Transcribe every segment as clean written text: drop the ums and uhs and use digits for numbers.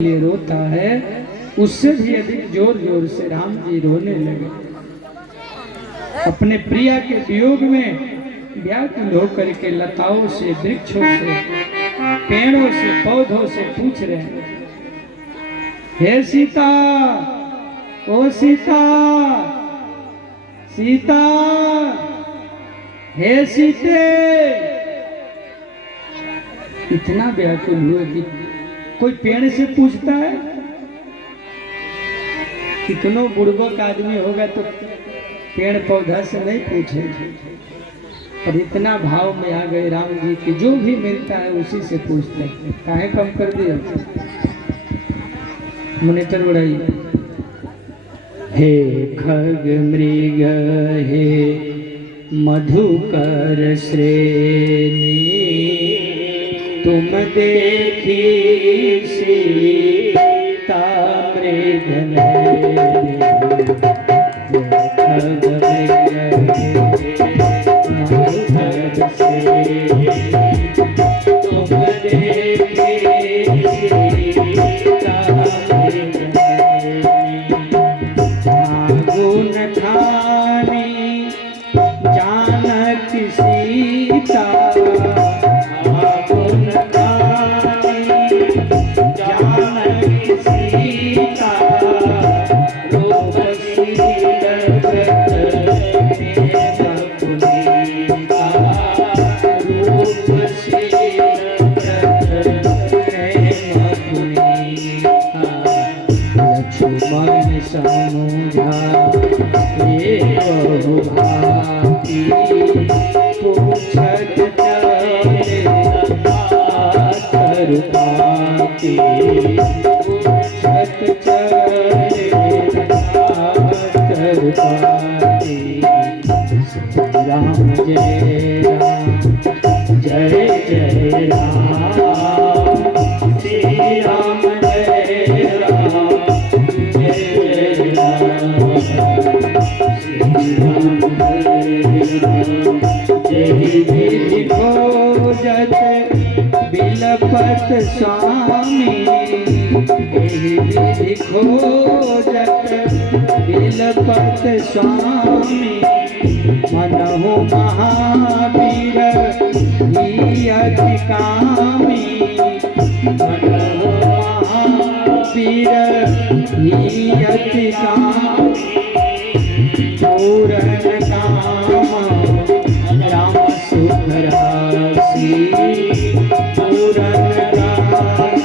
लिए रोता है, उससे भी अधिक जोर जोर से राम जी रोने लगे। अपने प्रिया के वियोग में व्याकुल होकर के लताओं से, वृक्षों से, पेड़ों से, पौधों से पूछ रहे हैं, हे सीता, ओ सीता, सीता, हे सीते। इतना व्याकुल हुए कि कोई पेड़ से पूछता है। कितनो बुड़बक आदमी होगा तो पेड़ पौधा से नहीं पूछेगा, पर इतना भाव में आ गए राम जी कि जो भी मिलता है उसी से पूछते हैं। काहे कम कर दिया मॉनिटर उड़ाइए। हे खग मृग, हे मधुकर श्रेणी, तुम देखी सीता मृग नयनी। खग मृग मधुकर श्रेणी, तुम देखी सीता मृग नयनी। गुण खानी जानकी सीता, राम जय राम, जय जय राम, श्री राम जय राम, जय जय राम, श्री राम जय राम। जय विधि खोजत बिलपत स्वामी, जय विधि खोजत बिलपत स्वामी। मनहु महावीर ही अति कामी, मनहु महावीर ही अति कामी। पूरन काम राम सुख राशि, पूरन काम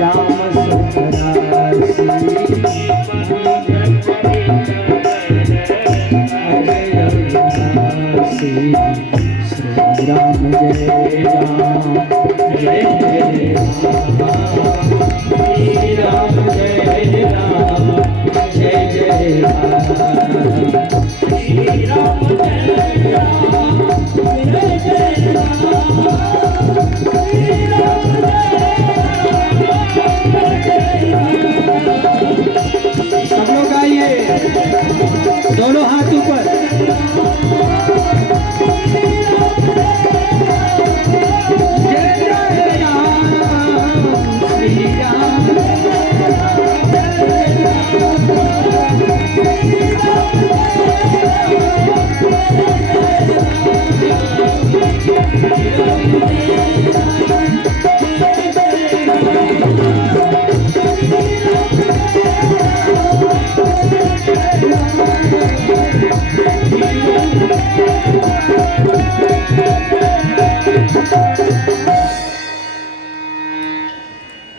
राम सुख राशि। श्री राम जय राम, जय जय राम, श्री राम जय राम, जय जय राम, श्री राम जय राम, जय जय राम, श्री राम जय राम। सब लोग आइए, दोनों हाथ ऊपर।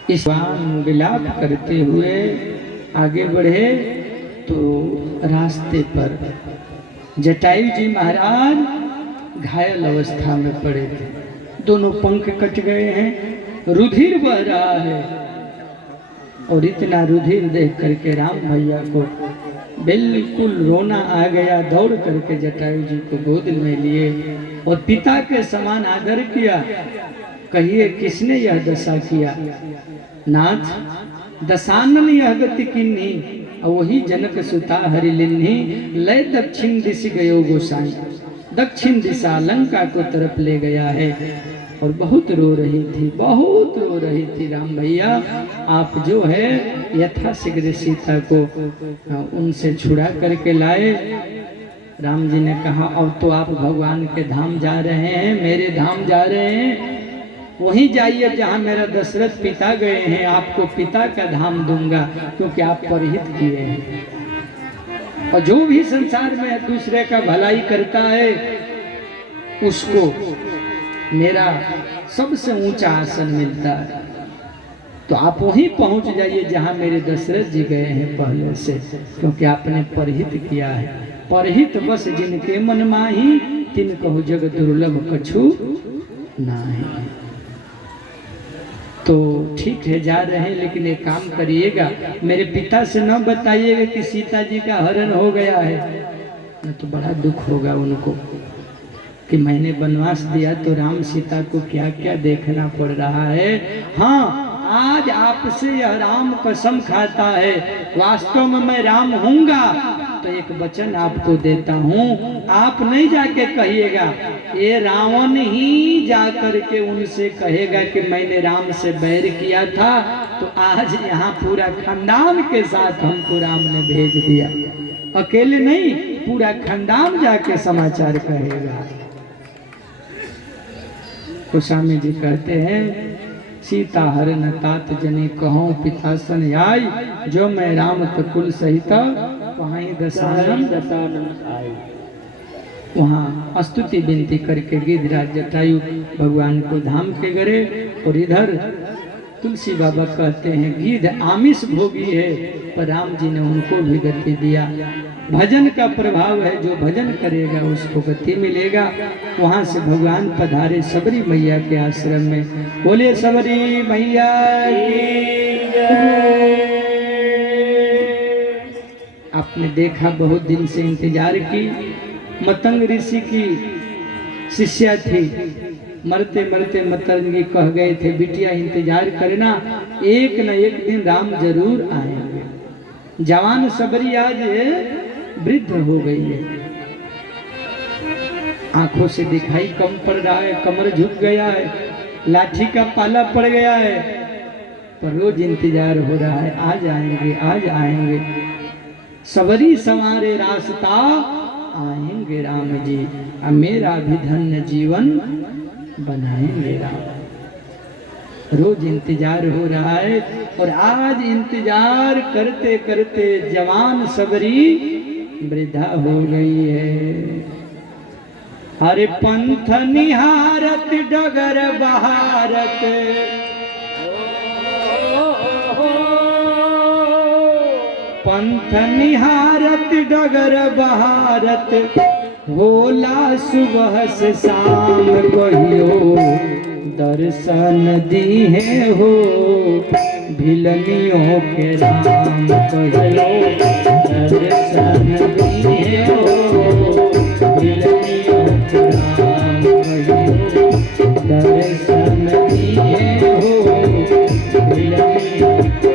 इस विलाप करते हुए आगे बढ़े तो रास्ते पर जटायु जी महाराज घायल अवस्था में पड़े थे। दोनों पंख कट गए हैं, रुधिर बह रहा है। और इतना रुधिर देख करके राम भैया को बिल्कुल रोना आ गया। दौड़ करके जटायु जी को गोद में लिए और पिता के समान आदर किया। कहिए किसने यह दशा किया? नाथ दशानन यह गति किन्ही, वही जनक सुता हरिलिन्ही। लय दक्षिण दिश गयो गोसाई, दक्षिण दिशा लंका को तरफ ले गया है। और बहुत रो रही थी, बहुत बहुत रो रही थी, राम भैया आप जो है यथाशीघ्र सीता को उनसे छुड़ा करके लाए। राम जी ने कहा अब तो आप भगवान के धाम जा रहे हैं, मेरे धाम जा रहे हैं, वहीं जाइए जहां मेरा दशरथ पिता गए हैं, आपको पिता का धाम दूंगा क्योंकि आप परहित किए हैं। और जो भी संसार में दूसरे का भलाई करता है उसको मेरा सबसे ऊंचा आसन मिलता है। तो आप वहीं पहुंच जाइए जहां मेरे दशरथ जी गए हैं पहले से, क्योंकि आपने परहित किया है। परहित बस जिनके मन माही, तिन कहु जग दुर्लभ कछु नाही। तो ठीक है जा रहे हैं, लेकिन एक काम करिएगा, मेरे पिता से न बताइएगा कि सीता जी का हरण हो गया है, न तो बड़ा दुख होगा उनको कि मैंने वनवास दिया तो राम सीता को क्या क्या देखना पड़ रहा है। हाँ, आज आपसे यह राम कसम खाता है, वास्तव में मैं राम हूँगा तो एक वचन आपको देता हूँ, आप नहीं जाके कहिएगा, ये रावण ही जा करके उनसे कहेगा कि मैंने राम से बैर किया था, तो आज यहाँ पूरा खानदान के साथ हमको राम ने भेज दिया। अकेले नहीं, पूरा खानदान जाके समाचार कहेगा। गोस्वामी जी कहते हैं, सीता हरण तात जने कहो पिता सन आई, जो मैं राम कुल सहित वहीं दशानन आई। वहाँ स्तुति विनती करके गिरिराज जटायु भगवान को धाम के गए। और इधर तुलसी बाबा कहते हैं गिद्ध आमिष भोगी है, पर राम जी ने उनको भी गति दिया। भजन का प्रभाव है, जो भजन करेगा उसको गति मिलेगा। वहां से भगवान पधारे सबरी मैया के आश्रम में। बोले सबरी मैया की जय। आपने देखा बहुत दिन से इंतजार की, मतंग ऋषि की शिष्या थी, मरते मरते मतंगी कह गए थे बिटिया इंतजार करना, एक न एक दिन राम जरूर आएंगे। जवान सबरी आज वृद्ध हो गई है, आंखों से दिखाई कम पड़ रहा है, कमर झुक गया है, लाठी का पाला पड़ गया है, पर रोज इंतजार हो रहा है आज आएंगे आज आएंगे। सबरी संवारे रास्ता आएंगे राम जी, मेरा भी धन्य जीवन बनाएंगे राम। रोज इंतजार हो रहा है और आज इंतजार करते करते जवान सबरी वृद्धा हो गई है। अरे पंथ निहारत डगर बहारत, पंथ निहारत डगर बहारत, होला सुबह से शाम कहियो दर्शन दिए हो, भिलनियों के राम कहियो दर्शन दिए हो, भिलनियों के राम कहियो दर्शन दिए हो, भिलनियों के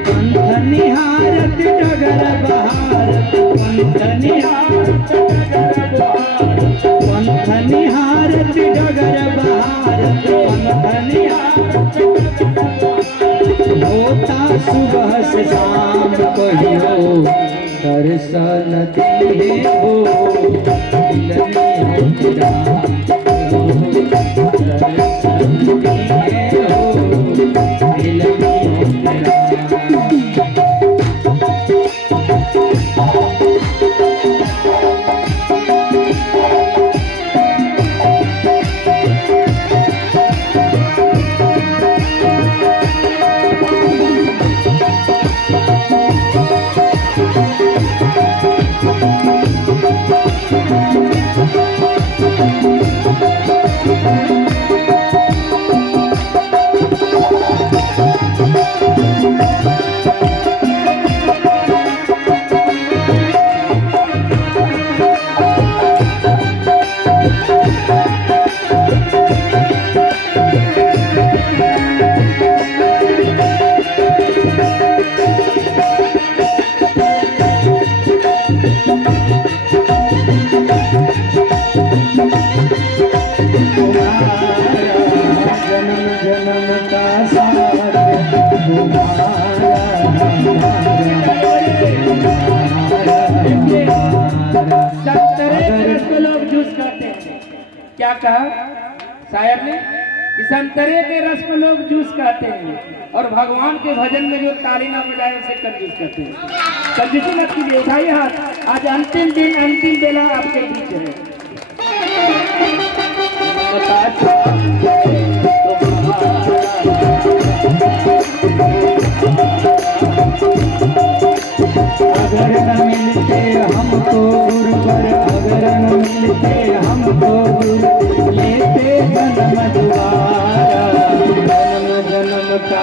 पंथ निहारत डगर बहारत, पंथ निहारत डगर बहारत, पंथ निहारत डगर बहारत, पंथ निहारत होता सुबह से शाम कहियो दर्शन दिए हो, भिलनियों के राम दर्शन दिए हो, भिलनियों के राम। रस को लोग जूस कहते हैं। क्या कहा शायर ने कि संतरे के रस को लोग जूस कहते हैं और भगवान के भजन में जो ताली ना बजाए उसे कंजूस कहते हैं। कंजूसी मत कीजिए, उठाइए हाथ। आज अंतिम दिन, अंतिम बेला आपके बीच है। अगर न मिलते हमको गुरुवर, अगर न मिलते हमको गुरु, लेते जन्म दोबारा, जन्म जन्म का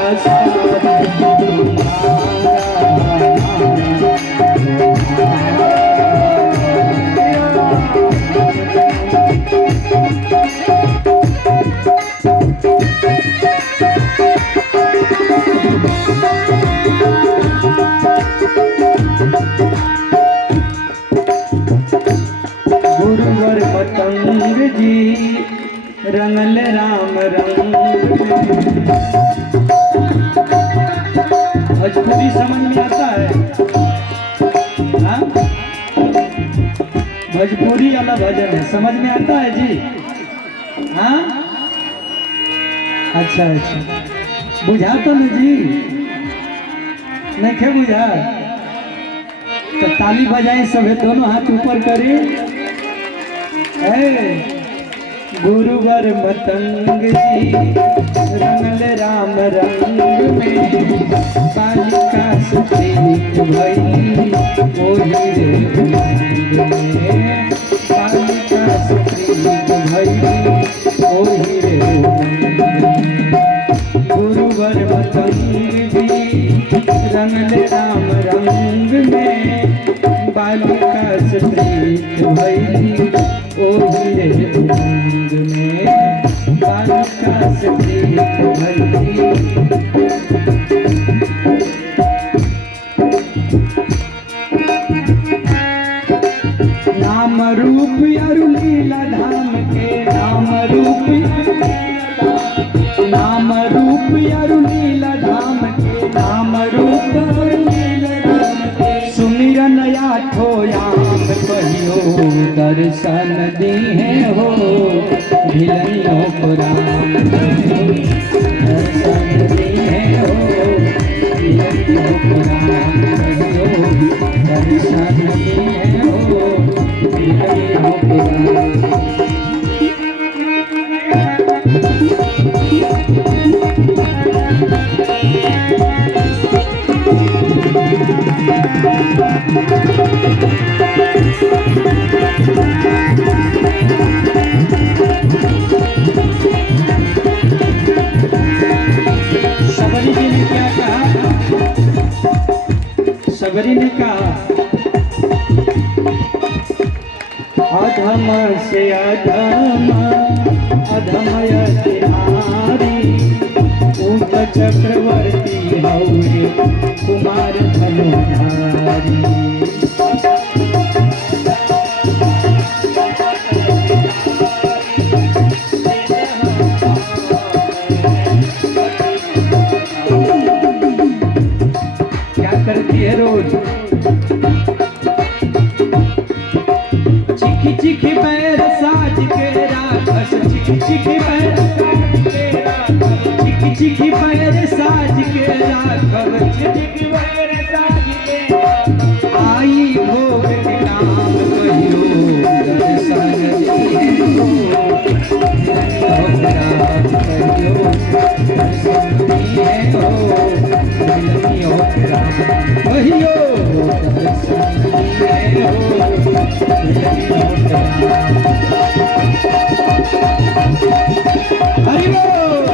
गुरुवर पतंग जी रंगल राम रंग। भोजपुरी समझ में आता है? हाँ, भोजपुरी वाला भजन है, समझ में आता है जी? हाँ, अच्छा अच्छा, बुझा तो नहीं जी? नहीं क्या बुझा? तो ताली बजाए सभी, दोनों हाथ ऊपर करे। गुरुवर मतंग जी रंगल राम रंग में, बालिका सुप्रीत भई ओही रे उमंग में, बालिका सुप्रीत भई ओही रे उमंग में। गुरुवर मतंग जी रंगल राम रंग में, बालिका सुप्रीत भई ओही रे उमंग में, बालिका सुप्रीत भई। नाम रूप अरु लीला धाम के, नाम रूप अरु लीला धाम के, नाम रूप अरु लीला धाम के, सुमिरन आठो याम कहियो दर्शन दीहे हो, भिलइयों को राम दर्शन दीहे हो, भिलइयों को राम कहियो दर्शन दीहे हो, भिलइयों को राम। सबरी जी ने क्या कहा? सबरी ने कहा अधम से अधम अधमय तिहारी, ऊप चक्रवर्ती हौरे कुमार धनुधारी। करती है रोज चिखी चिखी पैर साज के राखस, चिखी चिखी पैर साज के राखस, चिखी चिखी पैर साज के राखस, चिखी पैर साज के राखस। आई भोग के नाम कहियो दर्शन दिए हो, कहियो दर्शन दिए हो, कहियो दर्शन दिए हो। हरि बोल।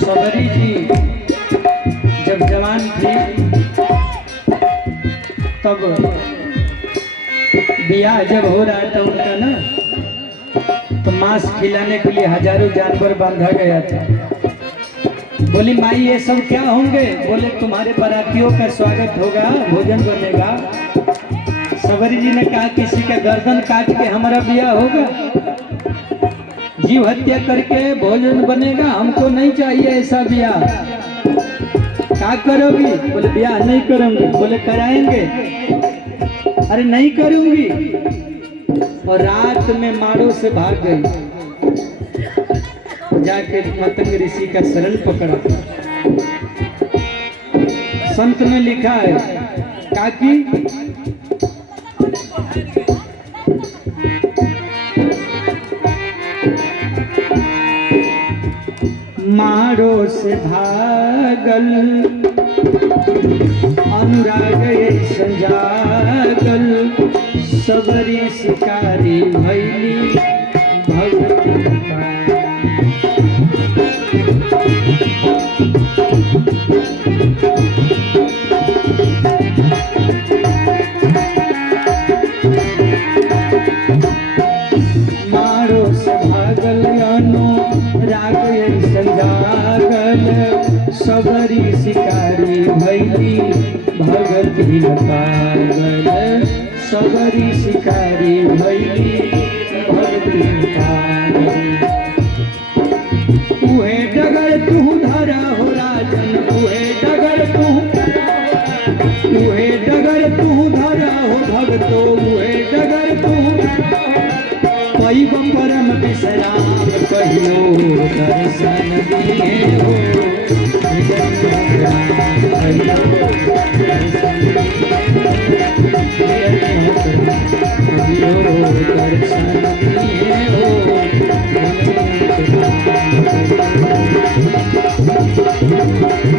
सबरी जी जब जवान थी तब ब्याह जब हो रहा था उनका ना, तो मांस खिलाने के लिए हजारों जानवर बांधा गया था। बोली माई ये सब क्या होंगे? बोले तुम्हारे बारातियों का स्वागत होगा, भोजन बनेगा। सबरी जी ने कहा किसी का गर्दन काट के हमारा ब्याह होगा, जीव हत्या करके भोजन बनेगा, हमको नहीं चाहिए ऐसा ब्याह। क्या करोगी? बोले ब्याह नहीं करूंगी। बोले कराएंगे? अरे नहीं करूंगी। और रात में मारो से भाग गई, जाके मतंग ऋषि का शरण पकड़ा। संत में लिखा है काकी मारो से भागल अनुराग संजागल, सबरी शिकारी भैली भगवती मारो से भागल अनुराग संजागल, सबरी शिकारी भैली भगवती पागल, सबरी शिकारी भैली भगवती पागल। उहे डगर तू धरा हो राजन, उहे डगर तू धरा हो भगतो, उहे डगर तू पैब परम विश्राम कहियो दर्शन दिए हो,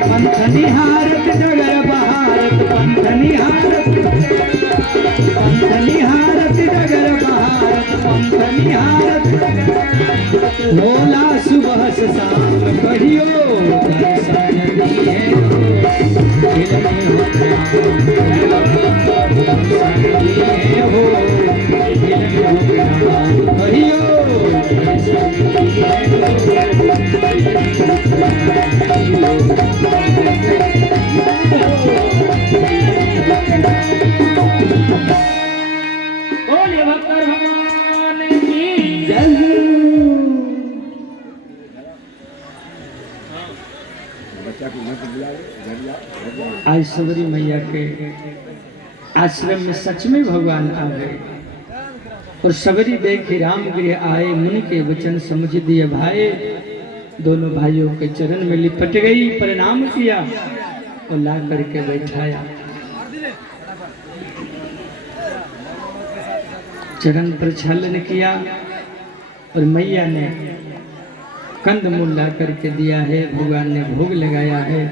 पंथनी हारत डगर बहारत, पंथनी हारत डगर बहारत, पंथनी हारत भोला सुबह से शाम कहियो दर्शन दिए हो, कहियो बोलिए भक्तर भगवान की जय। आज सबरी मैया के आश्रम में सच में भगवान आ गए और सबरी देख राम गृह आए, मुनि के वचन समझ दिए भाई। दोनों भाइयों के चरण में लिपट गई, प्रणाम किया और ला करके बैठाया। चरण प्रक्षालन किया और मैया ने कंद मूल ला करके दिया है, भगवान ने भोग लगाया है।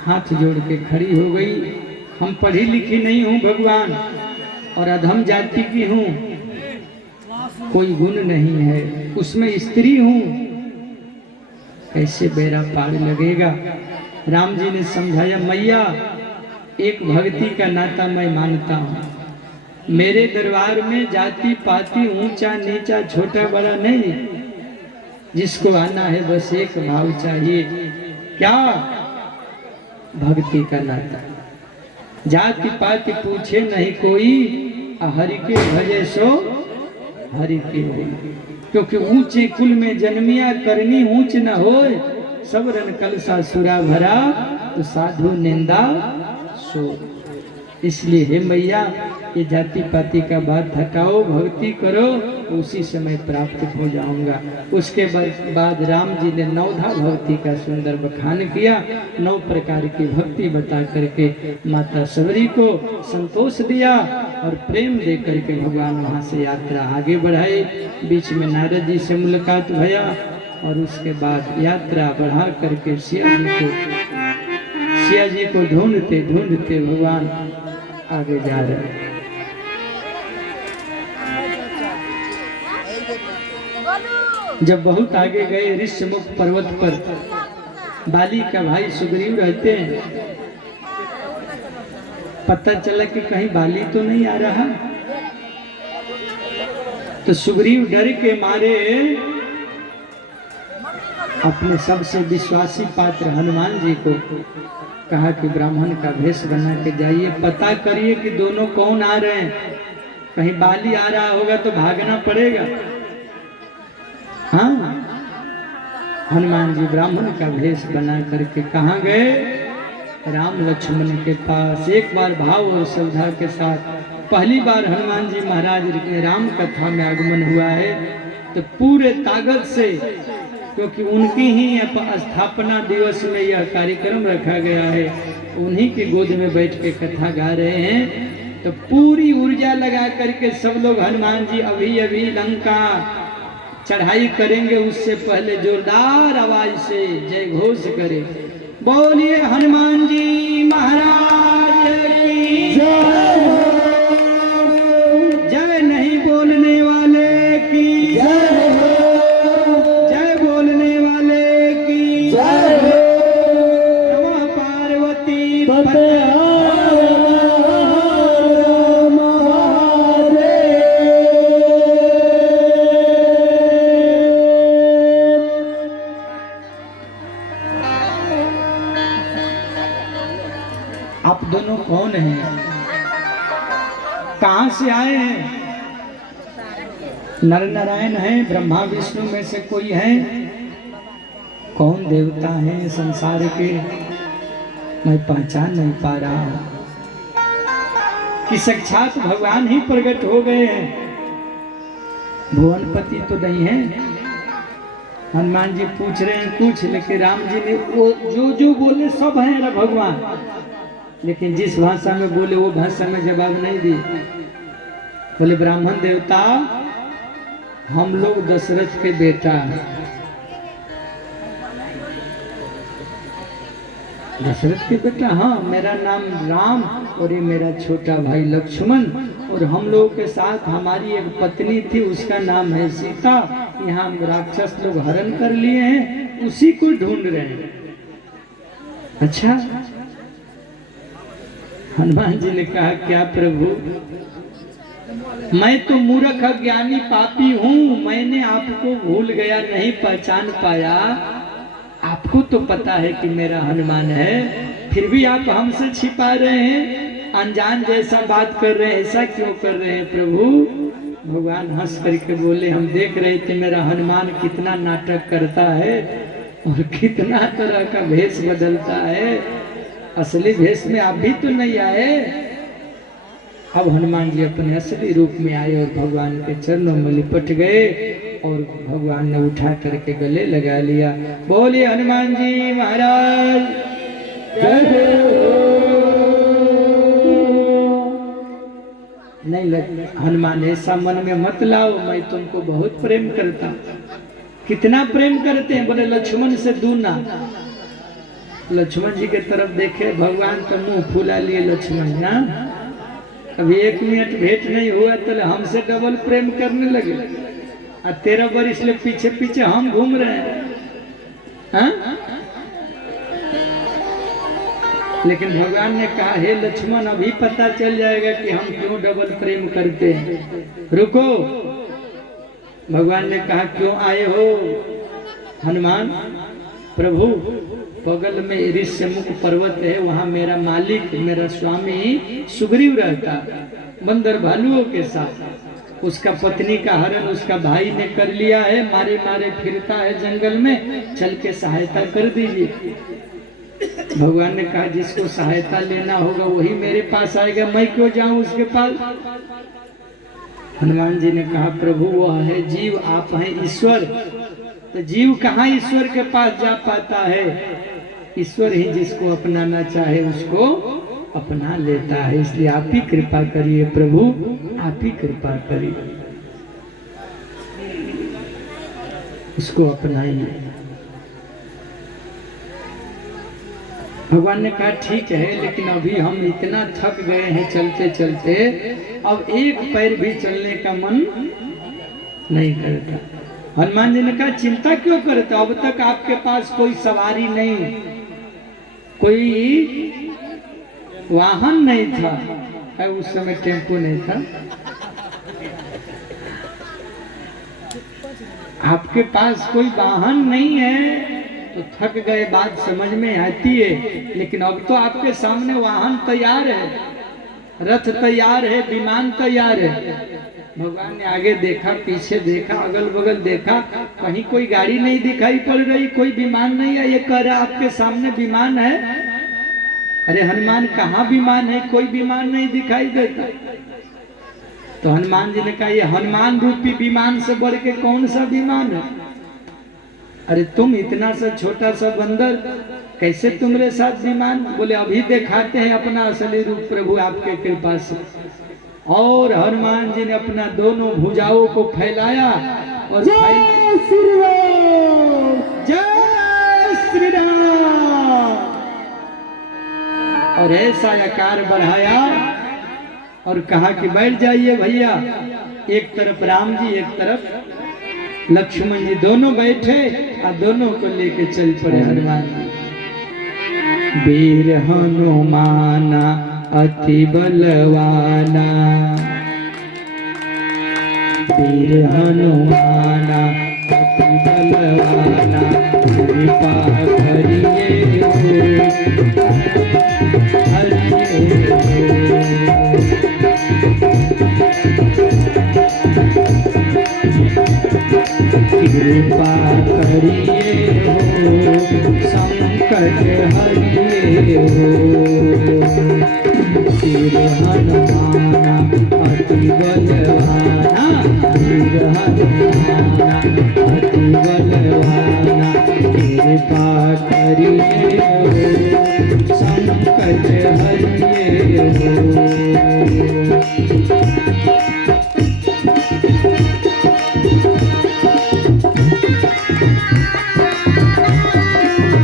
हाथ जोड़ के खड़ी हो गई, हम पढ़ी लिखी नहीं हूँ भगवान और अधम जाति की हूँ, कोई गुण नहीं है, उसमें स्त्री हूँ, कैसे बेड़ा पार लगेगा। राम जी ने समझाया मैया एक भक्ति का नाता मैं मानता हूँ, मेरे दरबार में जाति पाति ऊंचा नीचा छोटा बड़ा नहीं, जिसको आना है बस एक भाव चाहिए, क्या? भक्ति का नाता। जाति पाति पूछे नहीं कोई, हरि के भजे सो हरि के होई। क्योंकि ऊंचे कुल में जन्मिया करनी ऊंच न होए, सब रन कलसा सुरा भरा तो साधु निंदा सो। इसलिए हे मैया ये जाति पाति का बात हटाओ, भक्ति करो, उसी समय प्राप्त हो जाऊंगा। उसके बाद राम जी ने नवधा भक्ति का सुंदर बखान किया, 9 प्रकार की भक्ति बता करके माता सबरी को संतोष दिया और प्रेम दे करके भगवान वहाँ से यात्रा आगे बढ़ाए। बीच में नारद जी से मुलाकात भया और उसके बाद यात्रा बढ़ा करके सिया जी को ढूंढते ढूंढते भगवान आगे जा रहे हैं। जब बहुत आगे गए ऋष्यमुख पर्वत पर बाली का भाई सुग्रीव रहते हैं। पता चला कि कहीं बाली तो नहीं आ रहा, तो सुग्रीव डर के मारे अपने सबसे विश्वासी पात्र हनुमान जी को कहा कि ब्राह्मण का भेष बना के जाइए, पता करिए कि दोनों कौन आ रहे हैं, कहीं बाली आ रहा होगा तो भागना पड़ेगा। हाँ, हनुमान जी ब्राह्मण का भेष बना करके कहाँ गए? राम लक्ष्मण के पास। एक बार भाव और श्रद्धा के साथ पहली बार हनुमान जी महाराज के राम कथा में आगमन हुआ है, तो पूरे ताकत से, क्योंकि उनकी ही स्थापना दिवस में यह कार्यक्रम रखा गया है, उन्हीं की गोद में बैठ के कथा गा रहे हैं, तो पूरी ऊर्जा लगा करके सब लोग हनुमान जी अभी अभी लंका चढ़ाई करेंगे, उससे पहले जोरदार आवाज से जय घोष करें, बोलिए हनुमान जी महाराज की जय, जय नहीं बोलने वाले की जय, जय बोलने वाले की जय, नमः पार्वती पते। आप दोनों कौन हैं? कहां से आए हैं? नर नारायण हैं, ब्रह्मा विष्णु में से कोई है? कौन देवता हैं संसार के? मैं पहचान नहीं पा रहा हूं कि साक्षात भगवान ही प्रकट हो गए हैं, भुवनपति तो नहीं है। हनुमान जी पूछ रहे हैं कुछ, लेकिन राम जी ने वो जो बोले सब है ना भगवान, लेकिन जिस भाषा में बोले वो भाषा में जवाब नहीं दिए। बोले ब्राह्मण देवता, हम लोग दशरथ के बेटा हैं। दशरथ के बेटा? हाँ, मेरा नाम राम और ये मेरा छोटा भाई लक्ष्मण, और हम लोगों के साथ हमारी एक पत्नी थी, उसका नाम है सीता। यहाँ राक्षस लोग हरण कर लिए हैं, उसी को ढूंढ रहे हैं। अच्छा, हनुमान जी ने कहा क्या प्रभु, मैं तो मूर्ख अज्ञानी पापी हूँ, मैंने आपको भूल गया, नहीं पहचान पाया। आपको तो पता है कि मेरा हनुमान है, फिर भी आप हमसे छिपा रहे हैं, अनजान जैसा बात कर रहे हैं, ऐसा क्यों कर रहे हैं प्रभु? भगवान हंस करके बोले, हम देख रहे थे मेरा हनुमान कितना नाटक करता है और कितना तरह का भेष बदलता है, असली भेष में आप भी तो नहीं आए। अब हनुमान जी अपने असली रूप में आए और भगवान के चरणों में लिपट गए और भगवान ने उठा करके गले लगा लिया। बोलिए हनुमान जी महाराज जय हो। नहीं हनुमान, ऐसा मन में मत लाओ, मैं तुमको बहुत प्रेम करता हूँ। कितना प्रेम करते हैं? बोले लक्ष्मण से दूना। लक्ष्मण जी के तरफ देखे भगवान तो मुंह फुला लिए लक्ष्मण ना, कभी 1 मिनट भेंट नहीं हुआ तो हमसे डबल प्रेम करने लगे, और 13 वर्ष ले पीछे पीछे हम घूम रहे हैं। हाँ? लेकिन भगवान ने कहा, हे लक्ष्मण, अभी पता चल जाएगा कि हम क्यों डबल प्रेम करते हैं, रुको। भगवान ने कहा, क्यों आए हो हनुमान? प्रभु, बगल में ऋष्यमुख पर्वत है, वहां मेरा मालिक, मेरा स्वामी सुग्रीव रहता, बंदर भालुओं के साथ। उसका पत्नी का हरण उसका भाई ने कर लिया है, मारे मारे फिरता है जंगल में, चल के सहायता कर दीजिए। भगवान ने कहा, जिसको सहायता लेना होगा वही मेरे पास आएगा, मैं क्यों जाऊं उसके पास? हनुमान जी ने कहा, प्रभु वह है जीव, आप हैं ईश्वर, तो जीव कहाँ ईश्वर के पास जा पाता है? ईश्वर ही जिसको अपनाना चाहे उसको अपना लेता है। इसलिए आप ही कृपा करिए प्रभु, आप ही कृपा करिए, उसको अपनाइए। भगवान ने कहा ठीक है, लेकिन अभी हम इतना थक गए हैं चलते चलते, अब एक पैर भी चलने का मन नहीं करता। हनुमान जी ने कहा चिंता क्यों करते, अब तक आपके पास कोई सवारी नहीं, कोई वाहन नहीं था, उस समय टेम्पो नहीं था, आपके पास कोई वाहन नहीं है तो थक गए, बात समझ में आती है, लेकिन अब तो आपके सामने वाहन तैयार है, रथ तैयार है, विमान तैयार है। भगवान ने आगे देखा, पीछे देखा, अगल बगल देखा, कहीं कोई गाड़ी नहीं दिखाई पड़ रही, कोई विमान नहीं है। ये कह रहा आपके सामने विमान है, अरे हनुमान कहाँ विमान है, कोई विमान नहीं दिखाई देता। तो हनुमान जी ने कहा ये हनुमान रूपी विमान से बढ़ के कौन सा विमान है, अरे तुम इतना सा छोटा सा बंदर, कैसे तुम्हारे साथ विमान। बोले अभी दिखाते हैं अपना असली रूप प्रभु आपके कृपा से। और हनुमान जी ने अपना दोनों भुजाओं को फैलाया और जय श्री राम, जय श्री राम, और ऐसा आकार बढ़ाया और कहा कि बैठ जाइए भैया। एक तरफ राम जी, एक तरफ लक्ष्मण जी, दोनों बैठे और दोनों को लेके चल पड़े हनुमान जी। वीर हनुमाना अति बलवाना, वीर हनुमाना अति बलवाना, कृपा करिए कृपा करिए हो, संकट हरिए हो। वीर हनुमाना अति बलवाना, वीर हनुमाना अति बलवाना, कृपा करिए हो, संकट हरिए हो।